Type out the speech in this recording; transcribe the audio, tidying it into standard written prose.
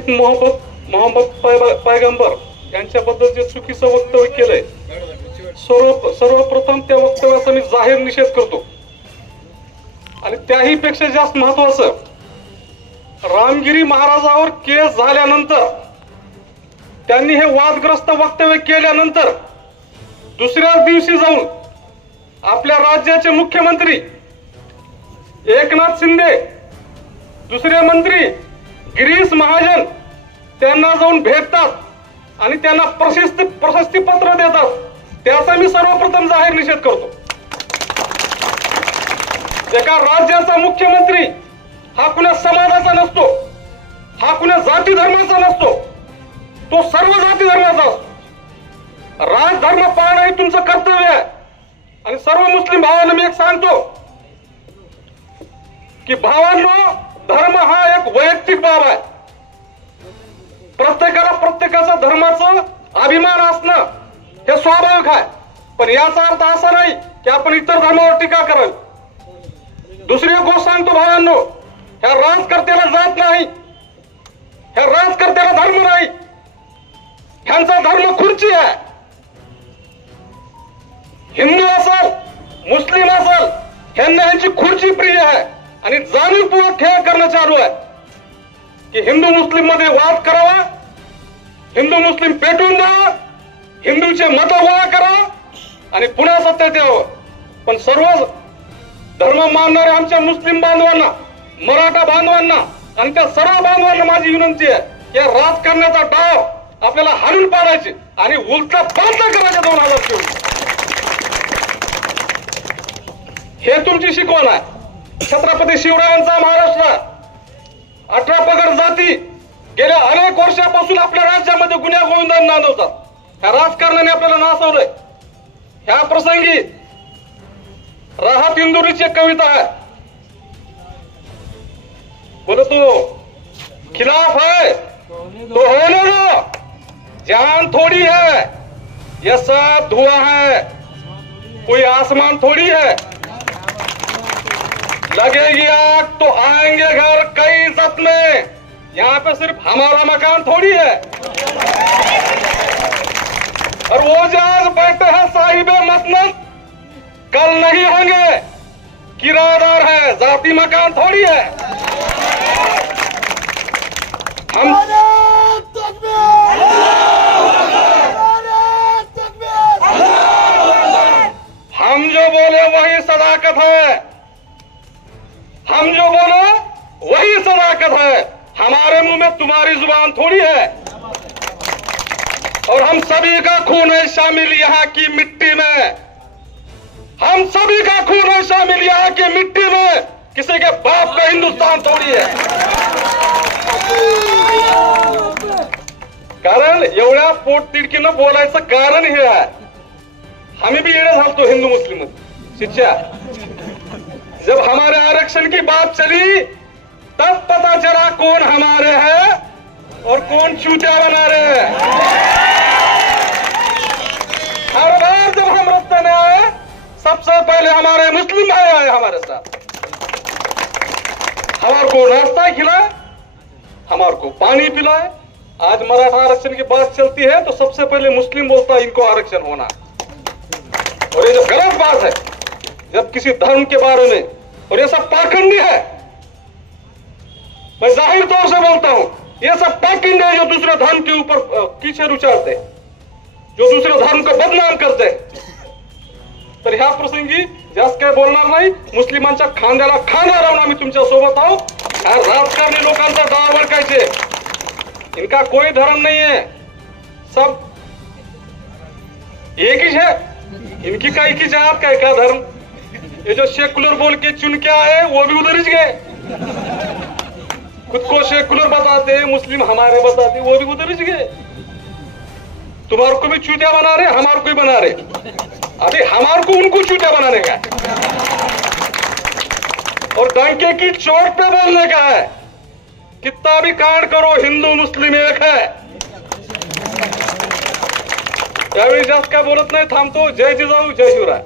प्रेषित मोहम्मद पैगंबर यांच्याबद्दल जे चुकीचं वक्तव्य केलंय, सर्वप्रथम त्या वक्तव्याचा मी जाहीर निषेध करतो. आणि त्याही पेक्षा जास्त महत्वाचं, रामगिरी महाराजावर केस झाल्यानंतर, त्यांनी हे वादग्रस्त वक्तव्य केल्यानंतर दुसऱ्याच दिवशी जाऊन आपल्या राज्याचे मुख्यमंत्री एकनाथ शिंदे, दुसरे मंत्री गिरीश महाजन त्यांना जाऊन भेटतात आणि त्यांना प्रशस्ती पत्र देतात. त्याचा मी सर्वप्रथम जाहीर निषेध करतो. एका राज्याचा मुख्यमंत्री हा कुण्या समाजाचा नसतो, हा कुण्या जाती धर्माचा नसतो, तो सर्व जाती धर्माचा असतो. राजधर्म पाळणं हे तुमचं कर्तव्य आहे. आणि सर्व मुस्लिम भावांना मी एक सांगतो की भावांनो, धर्म हा एक वैयक्तिक बाब आहे. प्रत्येकाला प्रत्येकाचा धर्माचा अभिमान असणं हे स्वाभाविक आहे. पण याचा अर्थ असा नाही की आपण इतर धर्मावर टीका करावी. दुसरी एक गोष्ट सांगतो भावांनो, ह्या राजकर्त्याला जात नाही, ह्या राजकर्त्याला धर्म नाही, ह्यांचा धर्म खुर्ची आहे. हिंदू असेल मुस्लिम असेल, ह्यांना ह्यांची खुर्ची प्रिय आहे. आणि जाणीवपूर्वक खेळ करणं चालू आहे की हिंदू मुस्लिम मध्ये वाद करावा, हिंदू मुस्लिम पेटून द्यावा, हिंदूचे मत गोळा करा आणि पुन्हा सत्तेत यावं. पण सर्व धर्म मानणाऱ्या आमच्या मुस्लिम बांधवांना, मराठा बांधवांना आणि त्या सर्व बांधवांना माझी विनंती आहे, या राजकारणाचा डाव आपल्याला हाणून पाडायचे आणि उलटा पालटा करायचे 2024. हे तुमची शिकवण आहे. छत्रपती शिवरायांचा महाराष्ट्र 18 पगड जाती गेल्या अनेक वर्षापासून आपल्या राज्यामध्ये गुन्ह्या गोविंदांना नांदवतात. ह्या राजकारणाने आपल्याला नासवलंय. ह्या प्रसंगी राहत इंदुरीची एक कविता है, बोले तो खिलाफ है तो होने दो, जान थोड़ी है यह सब धुआं है, कोई आसमान थोड़ी है, लगेगी आग तो आएंगे घर कई इज्जत में, यहाँ पे सिर्फ हमारा मकान थोड़ी है. और वो जो आज बैठे हैं साहिबे मसनद, कल नहीं होंगे, किराएदार है, जाती मकान थोड़ी है. हम जो बोले वही सदाकत है, हम जो बोले वही सदाकत है. हमारे मुंह में तुम्हारी जुबान थोड़ी है. और हम सभी का खून है शामिल यहाँ की मिट्टी में, हम सभी का खून है शामिल यहाँ की मिट्टी में, किसी के बाप का हिंदुस्तान थोड़ी है. कारण एवढ्या पोटतिडकीनं बोलायचं कारण हे आहे, आम्ही भी येणे झालतो हिंदू मुस्लिम शिक्षा. जब हमारे आरक्षण की बात चली तब पता चला कौन हमारे हैं और कौन चूतिया बना रहे हैं. हर बार जब हम रास्ते में आए सबसे पहले हमारे मुस्लिम भाई आए हमारे साथ, हमारे को नाश्ता खिलाए, हमारे को पानी पिलाए. आज मराठा आरक्षण की बात चलती है तो सबसे पहले मुस्लिम बोलता है इनको आरक्षण होना. और ये जो गलत बात है जब किसी धर्म के बारे में, और ये सब पाखंडी है, मैं जाहिर तौर से बोलता हूं, ये सब पाखंडी है जो दूसरे धर्म के ऊपर कीचड़ उचारते, जो दूसरे धर्म को बदनाम करते. तर ह्या प्रसंगी जास्त काय बोलणार नाही. मुस्लिमांच्या खांद्याला खांदा लावून आम्ही तुमच्या सोबत आहोत. ह्या राजकारणी लोकांचा डाव भडकायचे, इनका कोई धर्म नहीं है, सब एक ही है. इनकी का एक ही जात का एक धर्म. ये जो सेकुलर बोल के चुन के आए वो भी उधर ही गए, खुद को सेकुलर बताते हैं, मुस्लिम हमारे बताते, वो भी उधर ही गए. तुम्हारे को भी चूतिया बना रहे, हमारे को भी बना रहे. अभी हमारे को उनको चूतिया बनाने का और डंके की चोट पे बोलने का है. कितना भी कांड करो, हिंदू मुस्लिम एक है. त्यावेळी जास्त काय बोलत नाही, थांबतो. जय जिजाऊ जय शिवराय.